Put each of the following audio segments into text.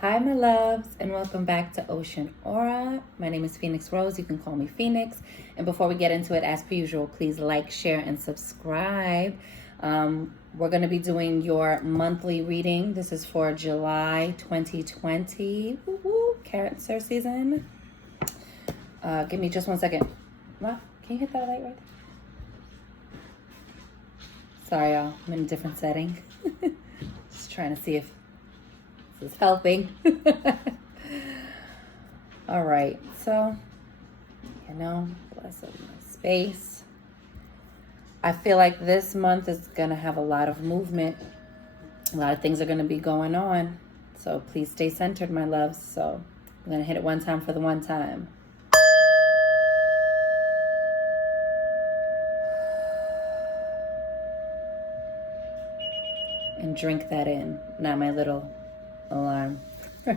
Hi, my loves, and welcome back to Oceanaura. My name is Phoenix Rose. You can call me Phoenix. And before we get into it, as per usual, please like, share, and subscribe. We're going to be doing your monthly reading. This is for July 2020. Woo-hoo, Cancer season. Give me just 1 second. What? Can you hit that light right there? Sorry, y'all. I'm in a different setting. Just trying to see if is helping. All right, so bless up my space. I feel like this month is gonna have a lot of movement. A lot of things are gonna be going on, so please stay centered, my loves. So I'm gonna hit it one time for the one time. And drink that in, not my little alarm. All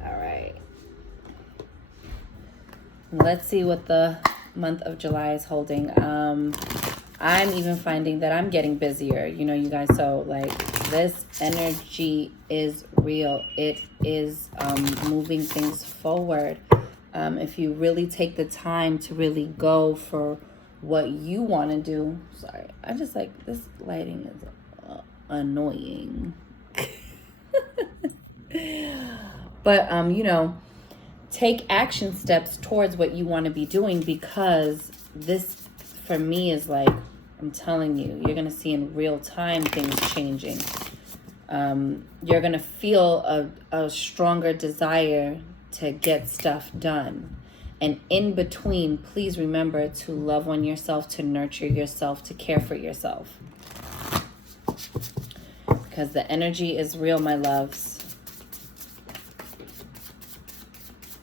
right. Let's see what the month of July is holding. I'm even finding that I'm getting busier, you guys. So like this energy is real. It is moving things forward. If you really take the time to really go for what you want to do. Sorry, I just like this lighting is annoying. But take action steps towards what you want to be doing, because this for me is like, I'm telling you, you're gonna see in real time things changing. You're gonna feel a stronger desire to get stuff done. And in between, please remember to love on yourself, to nurture yourself, to care for yourself. Because the energy is real, my loves.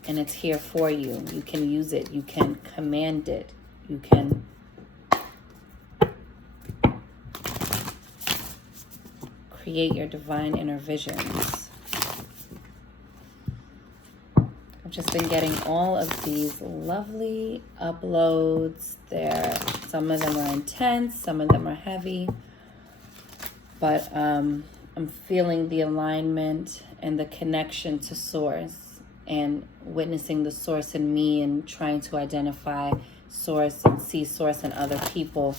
And it's here for you. You can use it. You can command it. You can create your divine inner visions. I've just been getting all of these lovely uploads. Some of them are intense, some of them are heavy. But I'm feeling the alignment and the connection to source, and witnessing the source in me and trying to identify source and see source in other people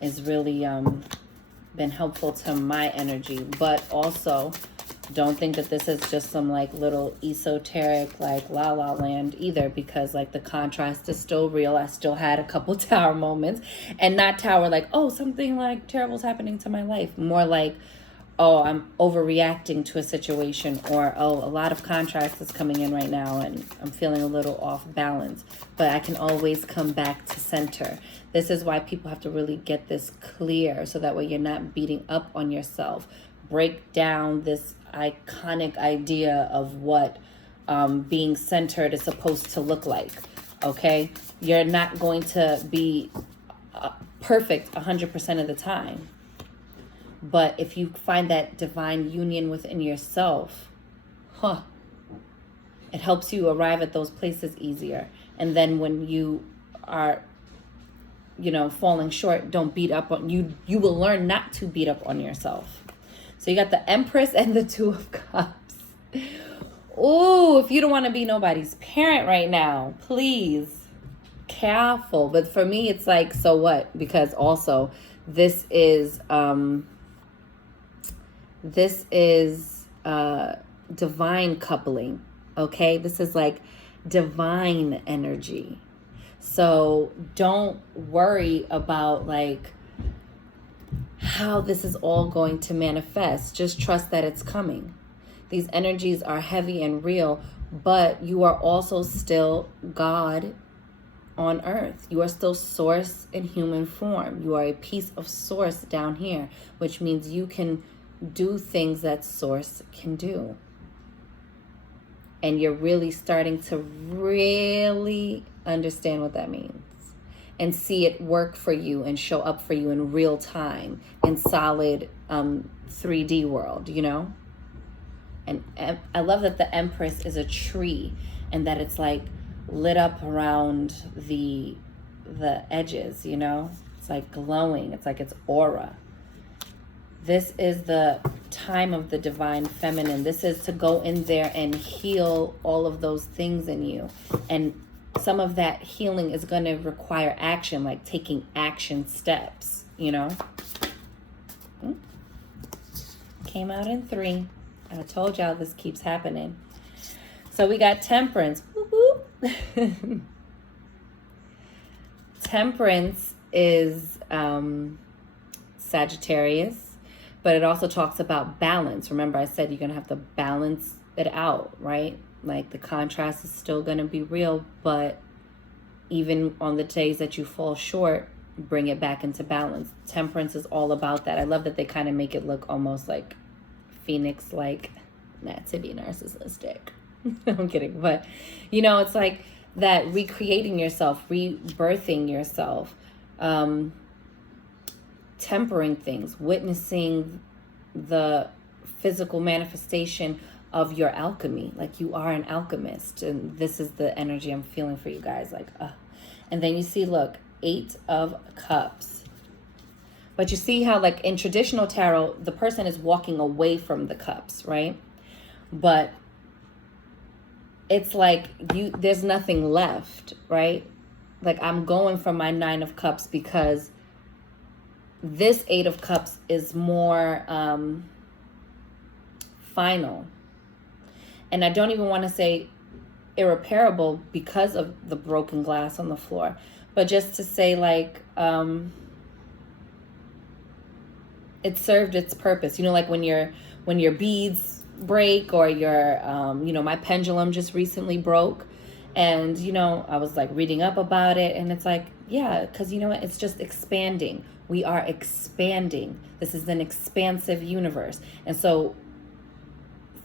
is really been helpful to my energy. But also, don't think that this is just some like little esoteric like la la land either, because like the contrast is still real. I still had a couple tower moments, and not tower like, oh, something like terrible's happening to my life. More like, oh, I'm overreacting to a situation, or oh, a lot of contrast is coming in right now and I'm feeling a little off balance. But I can always come back to center. This is why people have to really get this clear, so that way you're not beating up on yourself. Break down this iconic idea of what being centered is supposed to look like, okay? You're not going to be perfect 100% of the time. But if you find that divine union within yourself, it helps you arrive at those places easier. And then when you are, falling short, don't beat up on you. You will learn not to beat up on yourself. So you got the Empress and the Two of Cups. Ooh, if you don't want to be nobody's parent right now, please, careful. But for me, it's like, so what? Because also, this is divine coupling, okay? This is like divine energy. So don't worry about like how this is all going to manifest. Just trust that it's coming. These energies are heavy and real, but you are also still God on earth. You are still source in human form. You are a piece of source down here, which means you can do things that source can do. And you're really starting to really understand what that means, and see it work for you and show up for you in real time, in solid 3D world, And I love that the Empress is a tree, and that it's like lit up around the edges, It's like glowing. It's like its aura. This is the time of the divine feminine. This is to go in there and heal all of those things in you. And some of that healing is going to require action, like taking action steps, you know. Came out in 3. I told y'all this keeps happening. So we got Temperance. Woo-hoo. Temperance is Sagittarius, but it also talks about balance. Remember, I said you're going to have to balance it out, right? Like the contrast is still going to be real, but even on the days that you fall short, bring it back into balance. Temperance is all about that. I love that they kind of make it look almost like Phoenix-like. Not to be narcissistic. I'm kidding. But, you know, it's like that recreating yourself, rebirthing yourself, tempering things, witnessing the physical manifestation of your alchemy. Like you are an alchemist. And this is the energy I'm feeling for you guys. Like, and then you see, look, 8 of Cups. But you see how, like, in traditional tarot, the person is walking away from the cups, right? But it's like there's nothing left, right? Like, I'm going for my 9 of Cups because this 8 of Cups is more final. And I don't even want to say irreparable because of the broken glass on the floor, but just to say, like, it served its purpose. You know, like when your beads break, or your you know, my pendulum just recently broke, and, you know, I was like reading up about it, and it's like, yeah, because, you know what, it's just expanding. We are expanding. This is an expansive universe. And so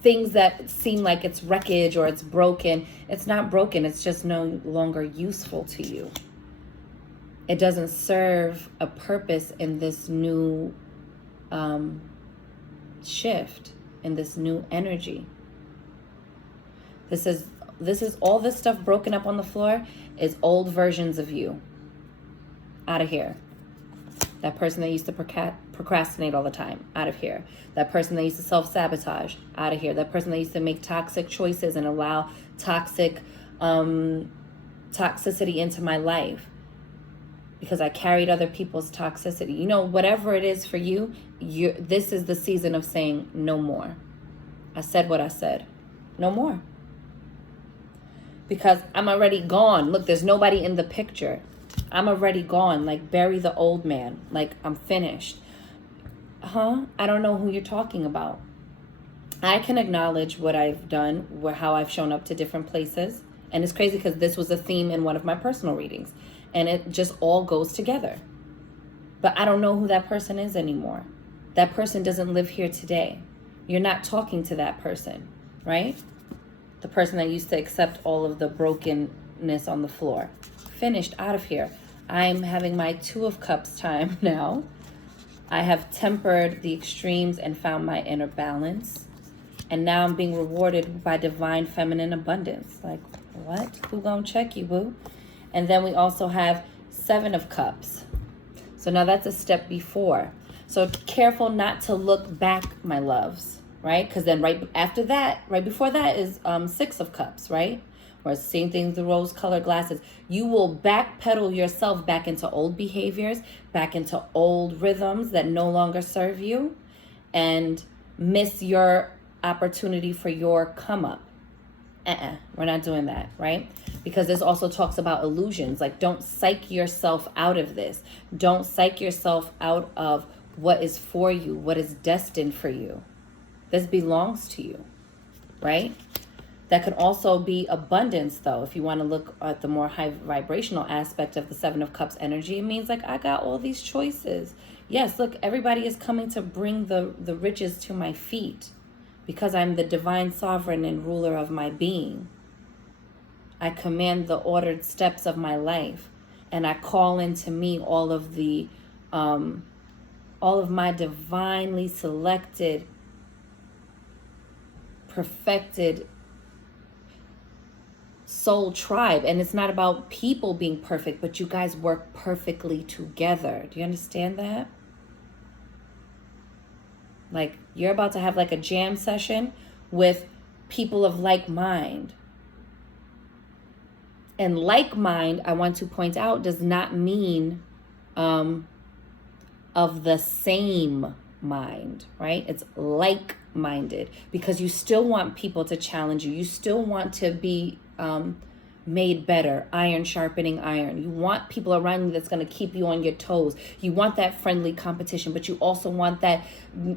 things that seem like it's wreckage or it's broken, it's not broken. It's just no longer useful to you. It doesn't serve a purpose in this new shift, in this new energy. This is all this stuff broken up on the floor is old versions of you. Out of here. That person that used to procrastinate all the time, out of here. That person that used to self-sabotage, out of here. That person that used to make toxic choices and allow toxicity into my life because I carried other people's toxicity. You know, whatever it is for you, this is the season of saying no more. I said what I said. No more. Because I'm already gone. Look, there's nobody in the picture. I'm already gone. Like, bury the old man. Like, I'm finished. I don't know who you're talking about. I can acknowledge what I've done, how I've shown up to different places. And it's crazy because this was a theme in one of my personal readings. And it just all goes together. But I don't know who that person is anymore. That person doesn't live here today. You're not talking to that person, right? The person that used to accept all of the brokenness on the floor. Finished, out of here. I'm having my 2 of Cups time now. I have tempered the extremes and found my inner balance. And now I'm being rewarded by divine feminine abundance. Like, what? Who gonna check you, boo? And then we also have 7 of Cups. So now that's a step before. So careful not to look back, my loves, right? Because then right after that, right before that is 6 of Cups, right? Or seeing things through rose-colored glasses. You will backpedal yourself back into old behaviors, back into old rhythms that no longer serve you, and miss your opportunity for your come up. We're not doing that, right? Because this also talks about illusions. Like, don't psych yourself out of this. Don't psych yourself out of what is for you, what is destined for you. This belongs to you, right? That could also be abundance, though. If you want to look at the more high vibrational aspect of the 7 of Cups energy, it means like, I got all these choices. Yes, look, everybody is coming to bring the riches to my feet because I'm the divine sovereign and ruler of my being. I command the ordered steps of my life, and I call into me all of my divinely selected, perfected soul tribe. And it's not about people being perfect, but you guys work perfectly together. Do you understand that? Like, you're about to have like a jam session with people of like mind. And like mind, I want to point out, does not mean of the same mind, right? It's like-minded, because you still want people to challenge you. You still want to be made better, iron sharpening iron. You want people around you that's going to keep you on your toes. You want that friendly competition, but you also want that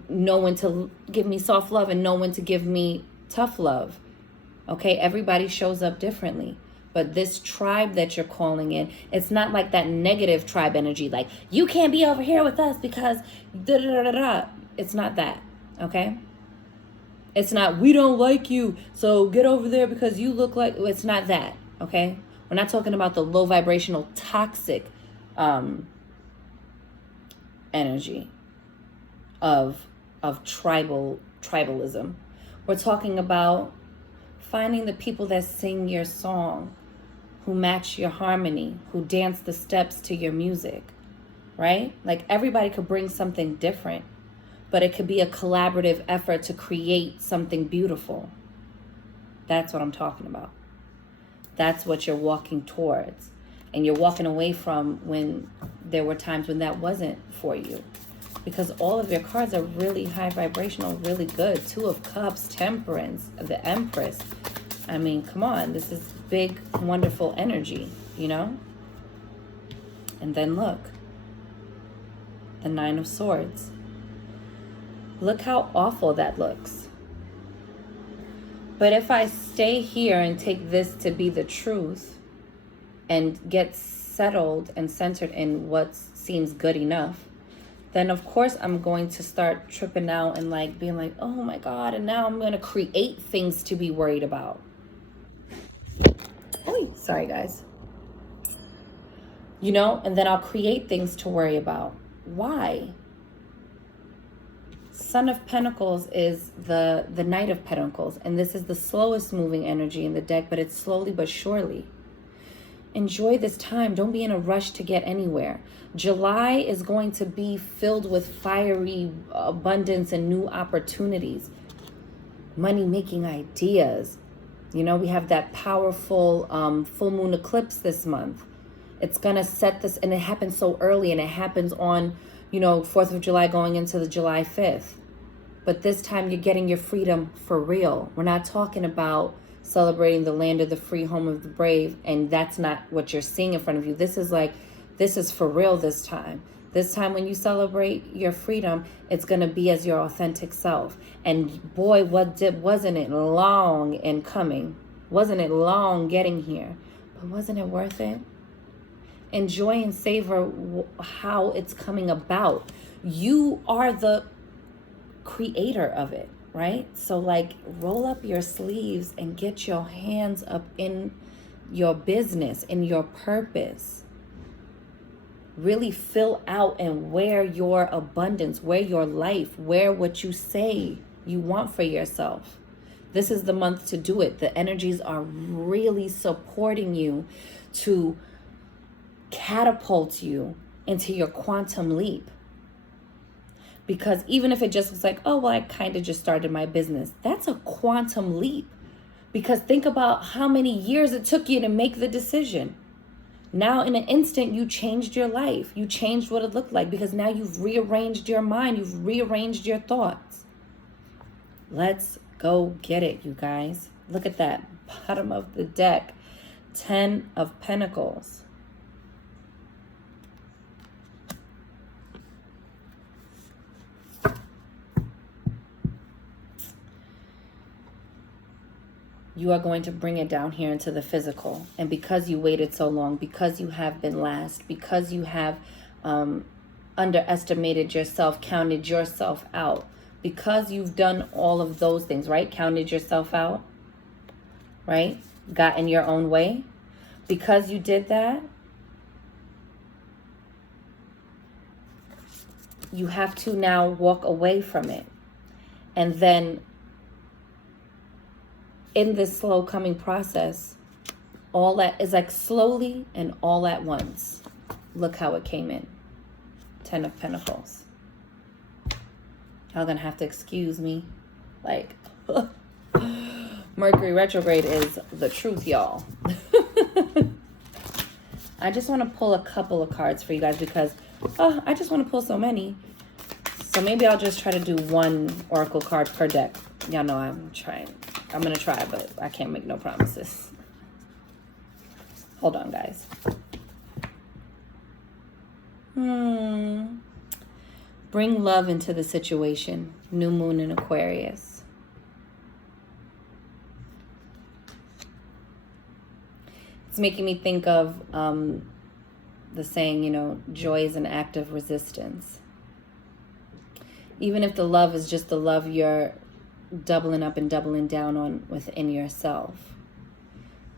know when to give me soft love and know when to give me tough love. Okay, everybody shows up differently. But this tribe that you're calling in, it's not like that negative tribe energy, like, you can't be over here with us because da-da-da-da-da. It's not that, okay? It's not, we don't like you, so get over there because you look like, it's not that, okay? We're not talking about the low vibrational toxic energy of tribalism. We're talking about finding the people that sing your song, who match your harmony, who dance the steps to your music, right? Like, everybody could bring something different, but it could be a collaborative effort to create something beautiful. That's what I'm talking about. That's what you're walking towards. And you're walking away from when there were times when that wasn't for you. Because all of your cards are really high vibrational, really good. 2 of Cups, Temperance, the Empress. I mean, come on, this is big, wonderful energy, you know? And then look, the 9 of Swords. Look how awful that looks. But if I stay here and take this to be the truth and get settled and centered in what seems good enough, then of course I'm going to start tripping out and like being like, oh my God, and now I'm going to create things to be worried about. Oh, sorry guys. You know, and then I'll create things to worry about. Why? Son of Pentacles is the Knight of Pentacles, and this is the slowest moving energy in the deck, but it's slowly but surely. Enjoy this time. Don't be in a rush to get anywhere. July is going to be filled with fiery abundance and new opportunities, money-making ideas. You know, we have that powerful full moon eclipse this month. It's going to set this, and it happens so early, and it happens on, you know, 4th of July going into the July 5th. But this time you're getting your freedom for real. We're not talking about celebrating the land of the free, home of the brave, and that's not what you're seeing in front of you. This is like, this is for real this time. This time when you celebrate your freedom, it's going to be as your authentic self. And boy, wasn't it long in coming? Wasn't it long getting here? But wasn't it worth it? Enjoy and savor how it's coming about. You are the creator of it, right? So like, roll up your sleeves and get your hands up in your business, in your purpose. Really fill out and wear your abundance, wear your life, wear what you say you want for yourself. This is the month to do it. The energies are really supporting you to catapult you into your quantum leap. Because even if it just was like, oh, well, I kind of just started my business, that's a quantum leap. Because think about how many years it took you to make the decision. Now in an instant, you changed your life. You changed what it looked like, because now you've rearranged your mind. You've rearranged your thoughts. Let's go get it, you guys. Look at that. Bottom of the deck. 10 of Pentacles. You are going to bring it down here into the physical. And because you waited so long, because you have been last, because you have underestimated yourself, counted yourself out, because you've done all of those things, right? Counted yourself out, right? Got in your own way. Because you did that, you have to now walk away from it. And then in this slow coming process, all that is like slowly and all at once. Look how it came in. 10 of Pentacles. Y'all gonna have to excuse me. Like, Mercury retrograde is the truth, y'all. I just want to pull a couple of cards for you guys because I just want to pull so many. So maybe I'll just try to do one oracle card per deck. Y'all know I'm trying. I'm going to try, but I can't make no promises. Hold on, guys. Bring love into the situation. New moon in Aquarius. It's making me think of the saying, you know, joy is an act of resistance. Even if the love is just the love you're doubling up and doubling down on within yourself,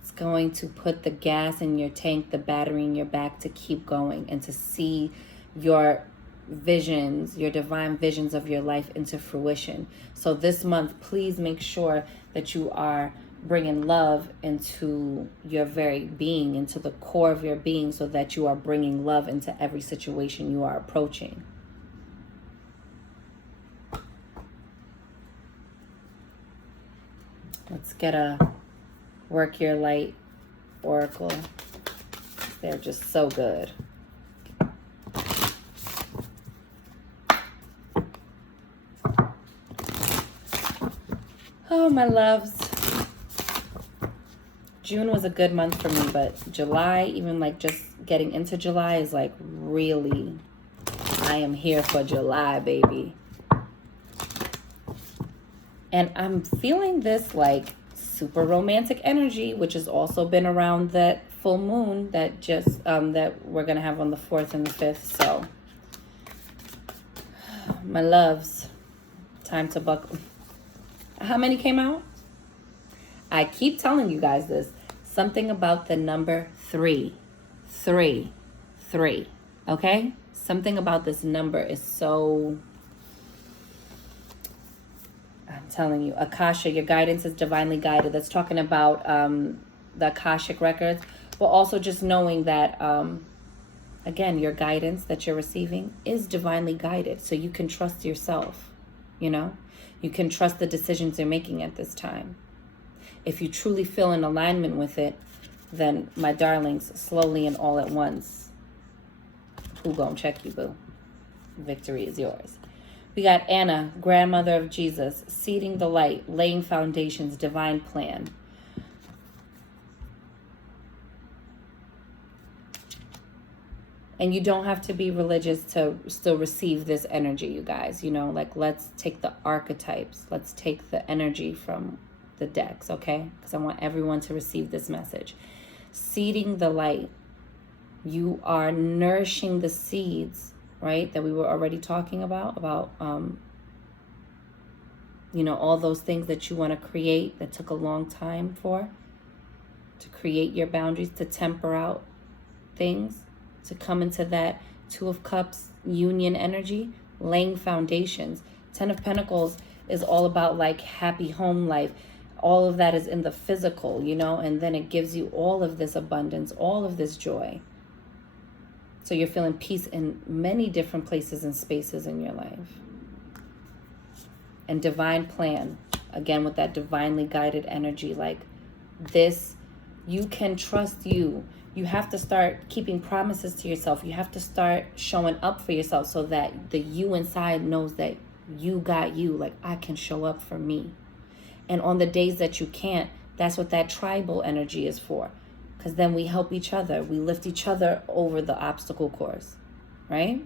it's going to put the gas in your tank, the battery in your back to keep going and to see your visions, your divine visions of your life into fruition. So this month, please make sure that you are bringing love into your very being, into the core of your being, so that you are bringing love into every situation you are approaching. Let's get a Work Your Light oracle. They're just so good. Oh, my loves. June was a good month for me, but July, even like just getting into July is like really, I am here for July, baby. And I'm feeling this like super romantic energy, which has also been around that full moon that just, that we're going to have on the 4th and the 5th. So, my loves, time to buckle. How many came out? I keep telling you guys this. Something about the number 3. 3. 3. Okay? Something about this number is so... I'm telling you. Akasha, your guidance is divinely guided. That's talking about the Akashic records. But also just knowing that, again, your guidance that you're receiving is divinely guided. So you can trust yourself, you know? You can trust the decisions you're making at this time. If you truly feel in alignment with it, then, my darlings, slowly and all at once, who gonna check you, boo? Victory is yours. We got Anna, grandmother of Jesus, seeding the light, laying foundations, divine plan. And you don't have to be religious to still receive this energy, you guys. You know, like, let's take the archetypes. Let's take the energy from the decks, okay? Because I want everyone to receive this message. Seeding the light. You are nourishing the seeds, right? That we were already talking about, you know, all those things that you want to create that took a long time for. To create your boundaries, to temper out things. To come into that 2 of Cups union energy, laying foundations. 10 of Pentacles is all about like happy home life. All of that is in the physical, you know, and then it gives you all of this abundance, all of this joy. So you're feeling peace in many different places and spaces in your life. And divine plan, again, with that divinely guided energy, like this, you can trust you. You have to start keeping promises to yourself. You have to start showing up for yourself so that the you inside knows that you got you. Like, I can show up for me. And on the days that you can't, that's what that tribal energy is for. Because then we help each other. We lift each other over the obstacle course, right?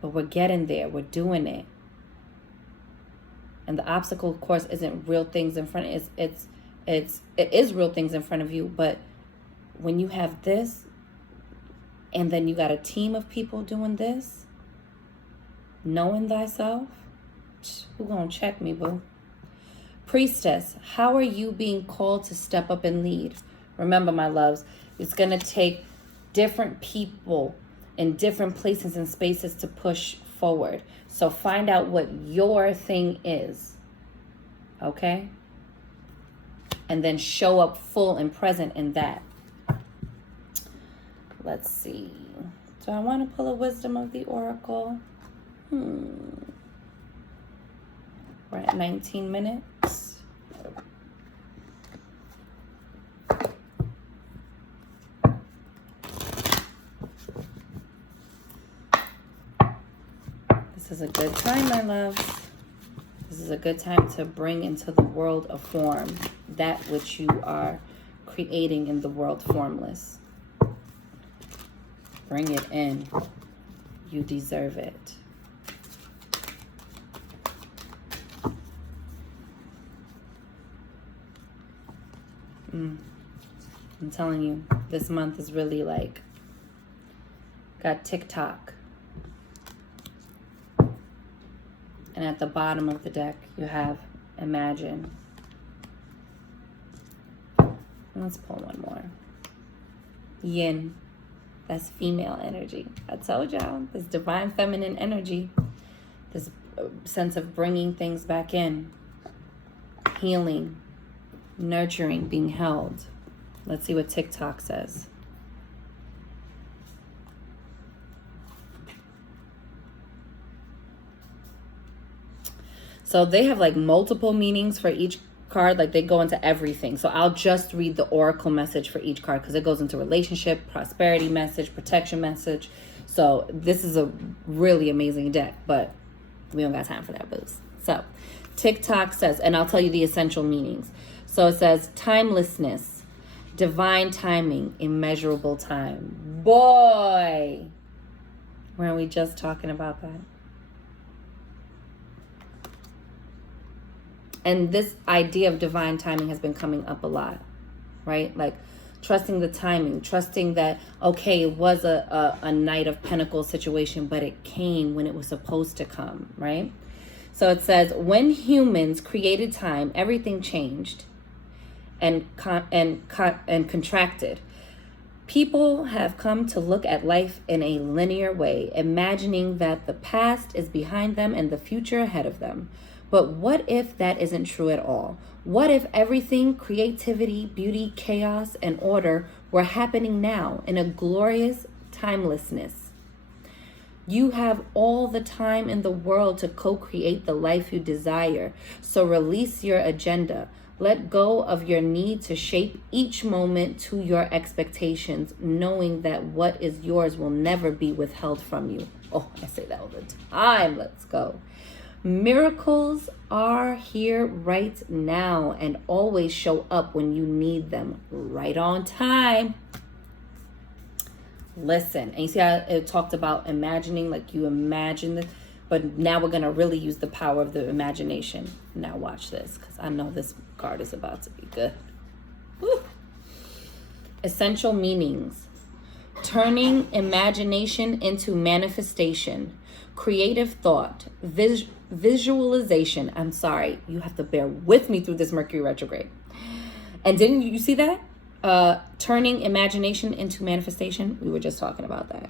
But we're getting there. We're doing it. And the obstacle course isn't real things in front. It is real things in front of you, but when you have this, and then you got a team of people doing this, knowing thyself, who gonna check me, boo? Priestess, how are you being called to step up and lead? Remember, my loves, it's gonna take different people in different places and spaces to push forward. So find out what your thing is, okay? And then show up full and present in that. Let's see. Do I want to pull a wisdom of the oracle? We're at 19 minutes. This is a good time, my loves. This is a good time to bring into the world of form that which you are creating in the world formless. Bring it in. You deserve it. I'm telling you, this month is really like, got TikTok. And at the bottom of the deck, you have Imagine. Let's pull one more. Yin. That's female energy. I told y'all, this divine feminine energy, this sense of bringing things back in, healing, nurturing, being held. Let's see what TikTok says. So they have like multiple meanings for each card. Like they go into everything. So I'll just read the oracle message for each card because it goes into relationship, prosperity message, protection message. So this is a really amazing deck, but we don't got time for that, booze. So TikTok says, and I'll tell you the essential meanings. So it says timelessness, divine timing, immeasurable time. Boy, weren't we just talking about that? And this idea of divine timing has been coming up a lot, right? Like trusting the timing, trusting that, okay, it was a Knight of Pentacles situation, but it came when it was supposed to come, right? So it says, when humans created time, everything changed and contracted. People have come to look at life in a linear way, imagining that the past is behind them and the future ahead of them. But what if that isn't true at all? What if everything, creativity, beauty, chaos, and order were happening now in a glorious timelessness? You have all the time in the world to co-create the life you desire. So release your agenda. Let go of your need to shape each moment to your expectations, knowing that what is yours will never be withheld from you. Oh, I say that all the time. Let's go. Miracles are here right now and always show up when you need them, right on time. Listen, and you see how it talked about imagining, like you imagine this, but now we're going to really use the power of the imagination. Now watch this, because I know this card is about to be good. Woo. Essential meanings. Turning imagination into manifestation. Creative thought. Visualization. I'm sorry, you have to bear with me through this Mercury retrograde. And didn't you see that? Turning imagination into manifestation. We were just talking about that.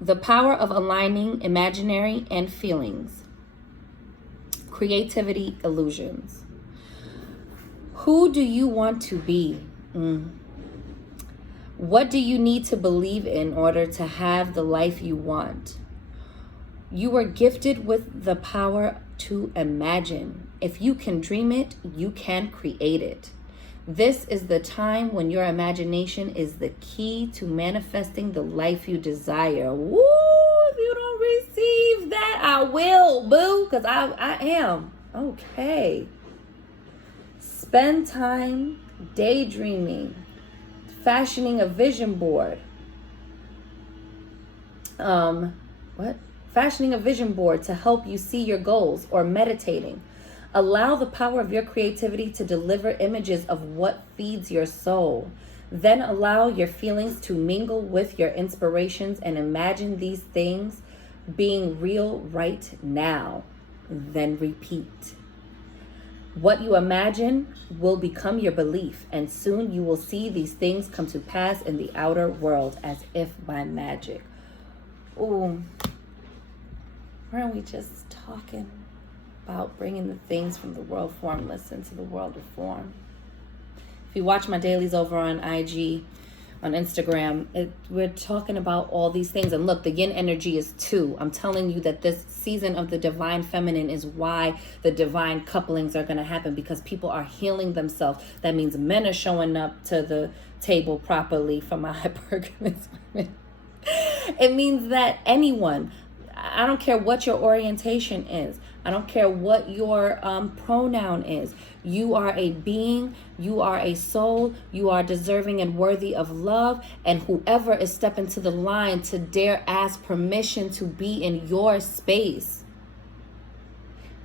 The power of aligning imaginary and feelings. Creativity illusions. Who do you want to be? What do you need to believe in order to have the life you want? You were gifted with the power to imagine. If you can dream it, you can create it. This is the time when your imagination is the key to manifesting the life you desire. Woo! If you don't receive that, I will, boo, because I am. Okay. Spend time daydreaming, fashioning a vision board. Fashioning a vision board to help you see your goals, or meditating. Allow the power of your creativity to deliver images of what feeds your soul. Then allow your feelings to mingle with your inspirations and imagine these things being real right now. Then repeat. What you imagine will become your belief, and soon you will see these things come to pass in the outer world as if by magic. Ooh. Weren't we just talking about bringing the things from the world formless into the world of form? If you watch my dailies over on IG, on Instagram. We're talking about all these things. And look, the yin energy is 2. I'm telling you that this season of the divine feminine is why the divine couplings are going to happen, because people are healing themselves. That means men are showing up to the table properly for my hypergamous women. It means that anyone, I don't care what your orientation is, I don't care what your pronoun is, you are a being, you are a soul, you are deserving and worthy of love, and whoever is stepping to the line to dare ask permission to be in your space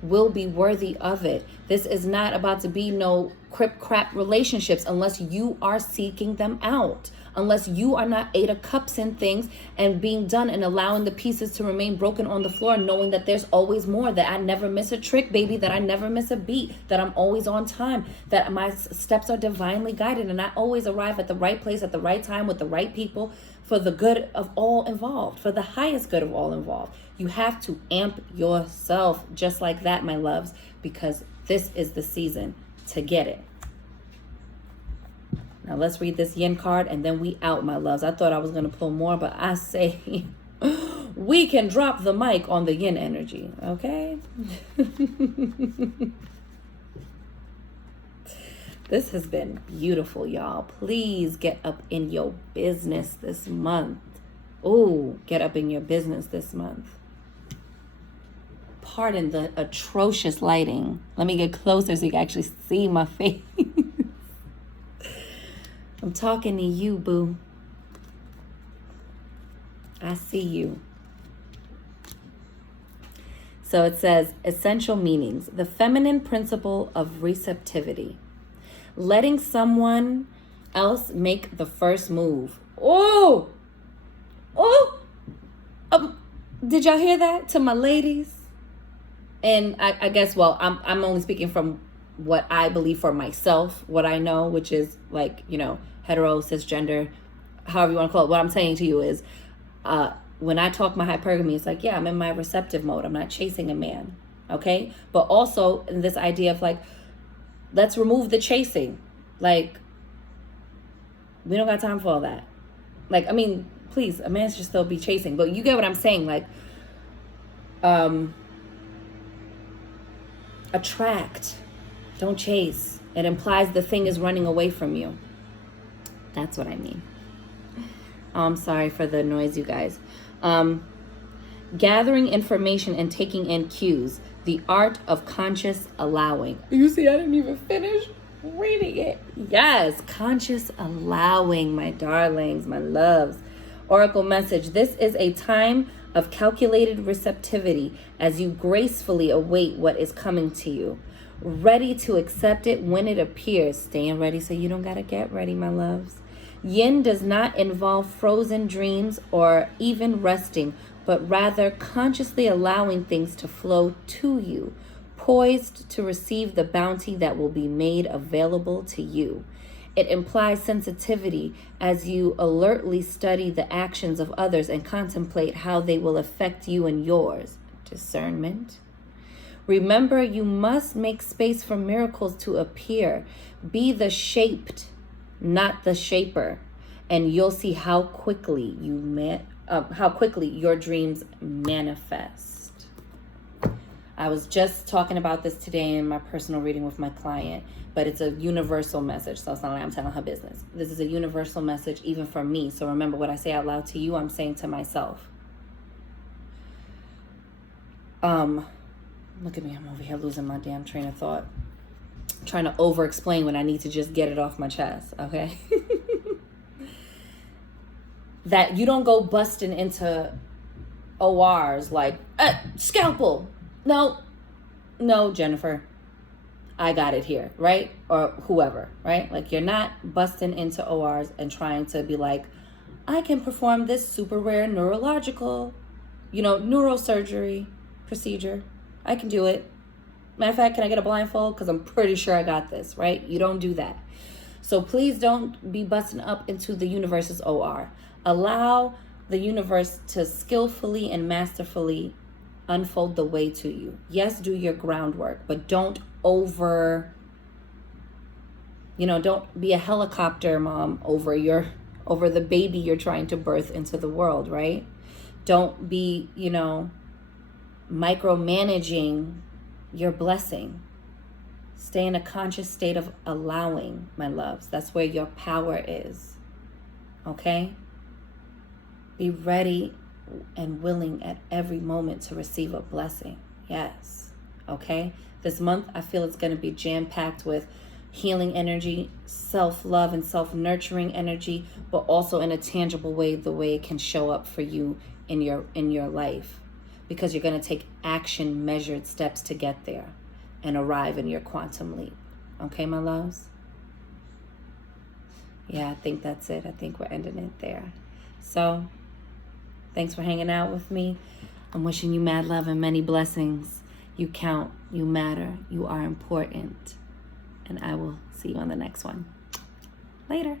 will be worthy of it. This is not about to be no crap relationships unless you are seeking them out. Unless you are not 8 of cups in things and being done and allowing the pieces to remain broken on the floor, knowing that there's always more, that I never miss a trick, baby, that I never miss a beat, that I'm always on time, that my steps are divinely guided, and I always arrive at the right place at the right time with the right people for the good of all involved, for the highest good of all involved. You have to amp yourself just like that, my loves, because this is the season to get it. Now let's read this yin card and then we out, my loves. I thought I was going to pull more, but I say we can drop the mic on the yin energy, okay? This has been beautiful, y'all. Please get up in your business this month. Oh, get up in your business this month. Pardon the atrocious lighting. Let me get closer so you can actually see my face. I'm talking to you, boo. I see you. So it says, essential meanings. The feminine principle of receptivity. Letting someone else make the first move. Oh! Did y'all hear that? To my ladies? And I guess, well, I'm only speaking from what I believe for myself, what I know, which is like, hetero, cisgender, however you want to call it. What I'm saying to you is, when I talk my hypergamy, it's like, yeah, I'm in my receptive mode. I'm not chasing a man, okay? But also in this idea of like, let's remove the chasing. Like, we don't got time for all that. Like, I mean, please, a man should still be chasing. But you get what I'm saying? Like, attract. Don't chase. It implies the thing is running away from you. That's what I mean. Oh, I'm sorry for the noise, you guys. Gathering information and taking in cues. The art of conscious allowing. You see, I didn't even finish reading it. Yes, conscious allowing, my darlings, my loves. Oracle message. This is a time of calculated receptivity as you gracefully await what is coming to you. Ready to accept it when it appears. Staying ready so you don't gotta get ready, my loves. Yin does not involve frozen dreams or even resting, but rather consciously allowing things to flow to you, poised to receive the bounty that will be made available to you. It implies sensitivity as you alertly study the actions of others and contemplate how they will affect you and yours. Discernment. Remember, you must make space for miracles to appear. Be the shaped, not the shaper, and you'll see how quickly your dreams manifest. I was just talking about this today in my personal reading with my client, but it's a universal message, so it's not like I'm telling her business. This is a universal message even for me. So remember, what I say out loud to you, I'm saying to myself. Look at me, I'm over here losing my damn train of thought. I'm trying to over-explain when I need to just get it off my chest, okay? That you don't go busting into ORs like, scalpel. No, Jennifer, I got it here, right? Or whoever, right? Like, you're not busting into ORs and trying to be like, I can perform this super rare neurosurgery procedure. I can do it. Matter of fact, can I get a blindfold? Because I'm pretty sure I got this, right? You don't do that. So please don't be busting up into the universe's OR. Allow the universe to skillfully and masterfully unfold the way to you. Yes, do your groundwork, but don't don't be a helicopter mom over your over the baby you're trying to birth into the world, right? Don't be, micromanaging your blessing. Stay in a conscious state of allowing, my loves. That's where your power is. Okay? Be ready and willing at every moment to receive a blessing. Yes. Okay? This month, I feel it's going to be jam-packed with healing energy, self-love and self-nurturing energy, but also in a tangible way, the way it can show up for you in your life. Because you're going to take action, measured steps to get there and arrive in your quantum leap. Okay, my loves? Yeah, I think that's it. I think we're ending it there. So, thanks for hanging out with me. I'm wishing you mad love and many blessings. You count, you matter, you are important. And I will see you on the next one. Later.